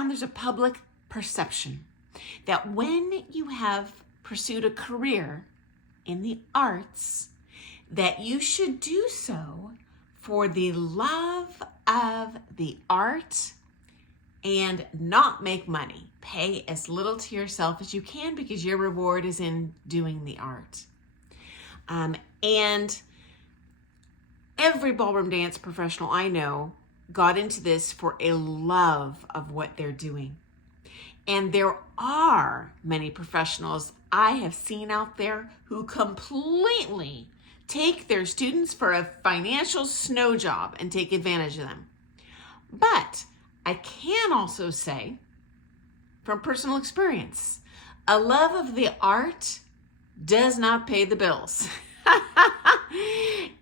found there's a public perception that when you have pursued a career in the arts, that you should do so for the love of the art and not make money. Pay as little to yourself as you can because your reward is in doing the art. And every ballroom dance professional I know got into this for a love of what they're doing. And there are many professionals I have seen out there who completely take their students for a financial snow job and take advantage of them. But I can also say, from personal experience, a love of the art does not pay the bills.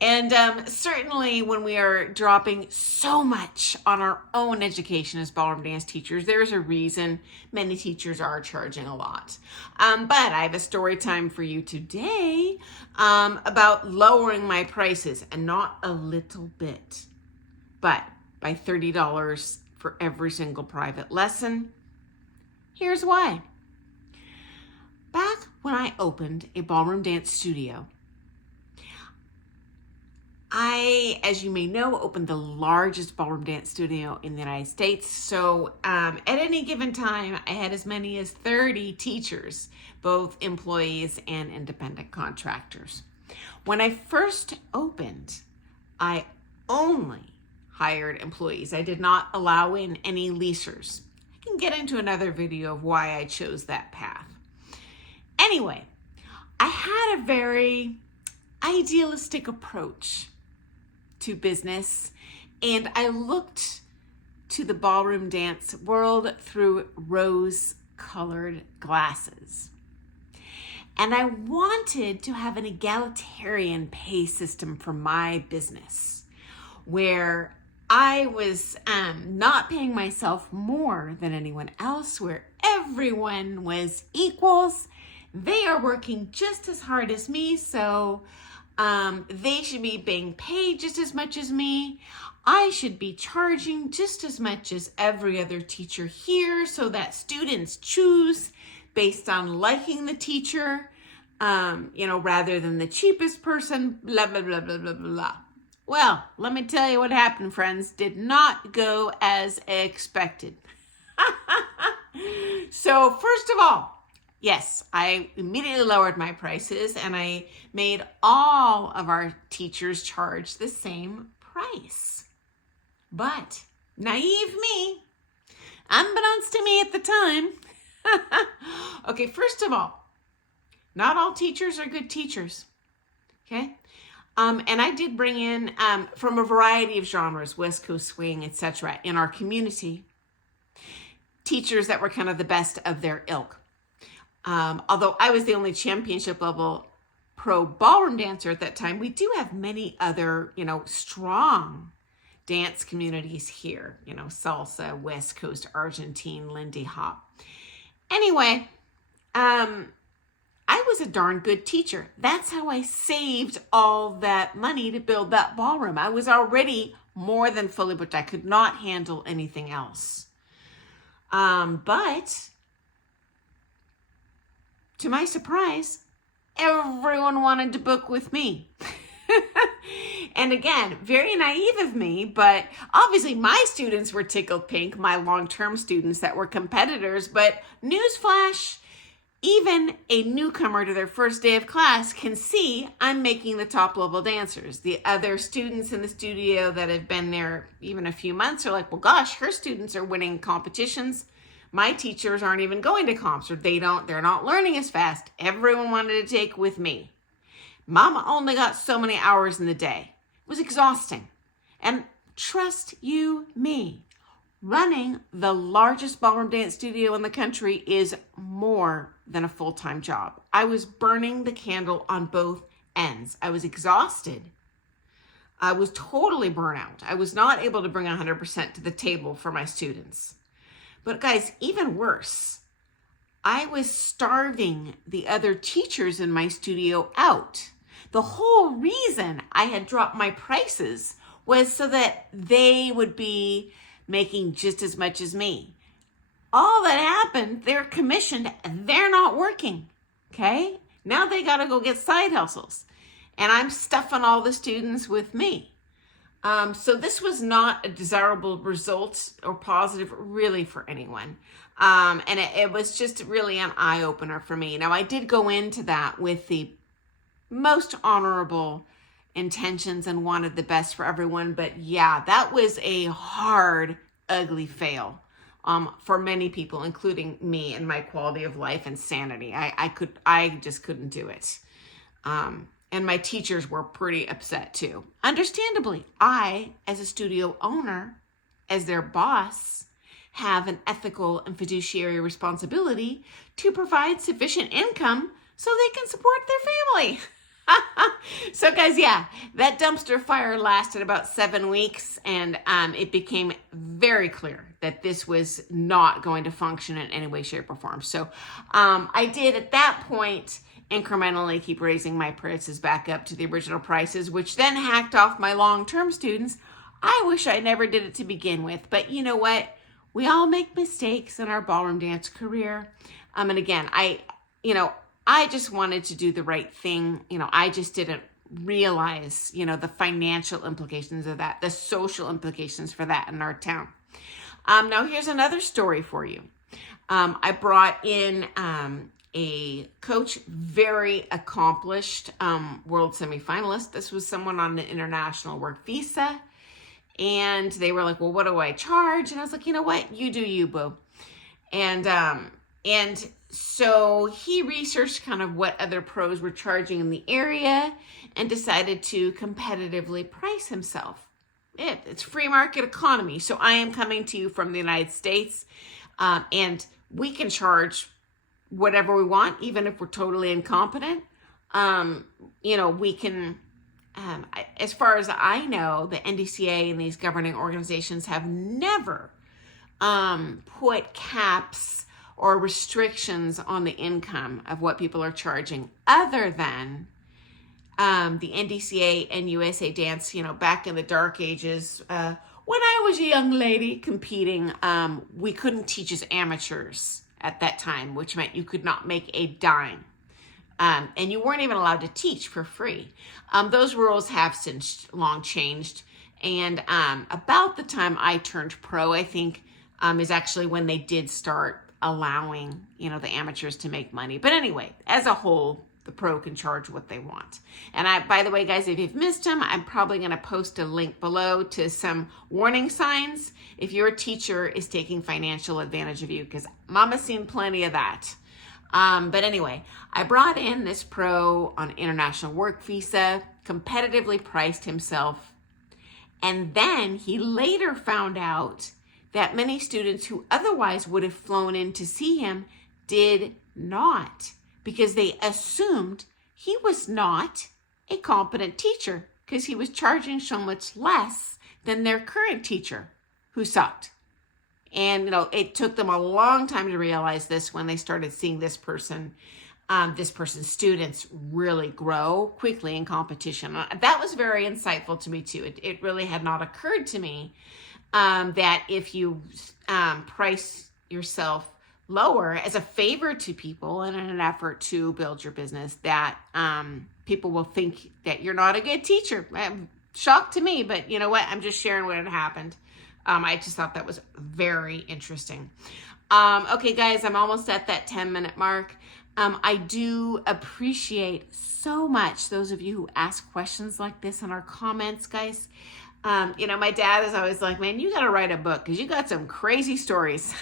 And certainly when we are dropping so much on our own education as ballroom dance teachers, there's a reason many teachers are charging a lot. But I have a story time for you today about lowering my prices, and not a little bit, but by $30 for every single private lesson. Here's why. Back when I opened a ballroom dance studio, I, as you may know, opened the largest ballroom dance studio in the United States. So at any given time, I had as many as 30 teachers, both employees and independent contractors. When I first opened, I only hired employees. I did not allow in any leasers. I can get into another video of why I chose that path. Anyway, I had a very idealistic approach to business, and I looked to the ballroom dance world through rose-colored glasses. And I wanted to have an egalitarian pay system for my business, where I was not paying myself more than anyone else, where everyone was equals. They are working just as hard as me, so they should be being paid just as much as me. I should be charging just as much as every other teacher here, so that students choose based on liking the teacher, rather than the cheapest person, blah, blah, blah, blah, blah, blah. Well, let me tell you what happened, friends. Did not go as expected. So first of all, yes, I immediately lowered my prices, and I made all of our teachers charge the same price. But naive me, unbeknownst to me at the time. Okay, first of all, not all teachers are good teachers. Okay? And I did bring in, from a variety of genres, West Coast swing, etc., in our community, teachers that were kind of the best of their ilk. Although I was the only championship level pro ballroom dancer at that time, we do have many other, strong dance communities here, salsa, West Coast, Argentine, Lindy Hop. Anyway, I was a darn good teacher. That's how I saved all that money to build that ballroom. I was already more than fully booked. I could not handle anything else. But to my surprise, everyone wanted to book with me. And again, very naive of me, but obviously my students were tickled pink, my long-term students that were competitors. But newsflash, even a newcomer to their first day of class can see I'm making the top level dancers. The other students in the studio that have been there even a few months are like, well, gosh, her students are winning competitions. My teachers aren't even going to comps, or they're not learning as fast. Everyone wanted to take with me. Mama only got so many hours in the day. It was exhausting. And trust you me, running the largest ballroom dance studio in the country is more than a full-time job. I was burning the candle on both ends. I was exhausted. I was totally burnt out. I was not able to bring 100% to the table for my students. But guys, even worse, I was starving the other teachers in my studio out. The whole reason I had dropped my prices was so that they would be making just as much as me. all that happened, they're commissioned, they're not working, okay? Now they got to go get side hustles. And I'm stuffing all the students with me. So this was not a desirable result or positive really for anyone. And it was just really an eye-opener for me. Now, I did go into that with the most honorable intentions and wanted the best for everyone. But yeah, that was a hard, ugly fail for many people, including me and my quality of life and sanity. I just couldn't do it. And my teachers were pretty upset too. Understandably, I, as a studio owner, as their boss, have an ethical and fiduciary responsibility to provide sufficient income so they can support their family. So guys, yeah, that dumpster fire lasted about 7 weeks, and it became very clear that this was not going to function in any way, shape, or form. So I did at that point incrementally keep raising my prices back up to the original prices, which then hacked off my long-term students. I wish I never did it to begin with, but you know what? We all make mistakes in our ballroom dance career. And again, I just wanted to do the right thing. I just didn't realize, the financial implications of that, the social implications for that in our town. Now here's another story for you. I brought in a coach, very accomplished world semifinalist. This was someone on an international work visa. And they were like, well, what do I charge? And I was like, you know what? You do you, boo. And so he researched kind of what other pros were charging in the area and decided to competitively price himself. It's free market economy. So I am coming to you from the United States, and we can charge whatever we want, even if we're totally incompetent. We can, as far as I know, the NDCA and these governing organizations have never put caps or restrictions on the income of what people are charging, other than the NDCA and USA Dance, back in the dark ages. When I was a young lady competing, we couldn't teach as amateurs at that time, which meant you could not make a dime. And you weren't even allowed to teach for free. Those rules have since long changed. And about the time I turned pro, I think, is actually when they did start allowing, the amateurs to make money. But anyway, as a whole, the pro can charge what they want. And by the way, guys, if you've missed them, I'm probably going to post a link below to some warning signs if your teacher is taking financial advantage of you, because Mama's seen plenty of that. But anyway, I brought in this pro on international work visa, competitively priced himself. And then he later found out that many students who otherwise would have flown in to see him did not, because they assumed he was not a competent teacher because he was charging so much less than their current teacher who sucked. And, it took them a long time to realize this when they started seeing this person's students really grow quickly in competition. That was very insightful to me too. It really had not occurred to me that if you price yourself lower as a favor to people and in an effort to build your business, that people will think that you're not a good teacher. Shock to me, but you know what? I'm just sharing what had happened. I just thought that was very interesting. Okay, guys, I'm almost at that 10-minute mark. I do appreciate so much those of you who ask questions like this in our comments, guys. My dad is always like, man, you got to write a book because you got some crazy stories.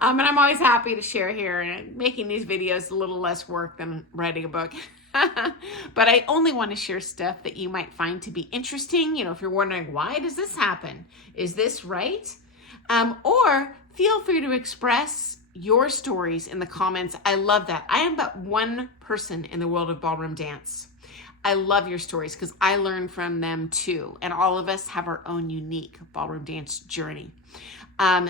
And I'm always happy to share here, and making these videos a little less work than writing a book. But I only want to share stuff that you might find to be interesting. If you're wondering, why does this happen? Is this right? Or feel free to express your stories in the comments. I love that. I am but one person in the world of ballroom dance. I love your stories because I learn from them too. And all of us have our own unique ballroom dance journey.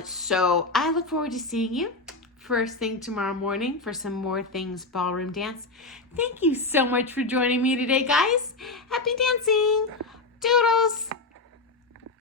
So I look forward to seeing you first thing tomorrow morning for some more things ballroom dance. Thank you so much for joining me today, guys. Happy dancing. Doodles.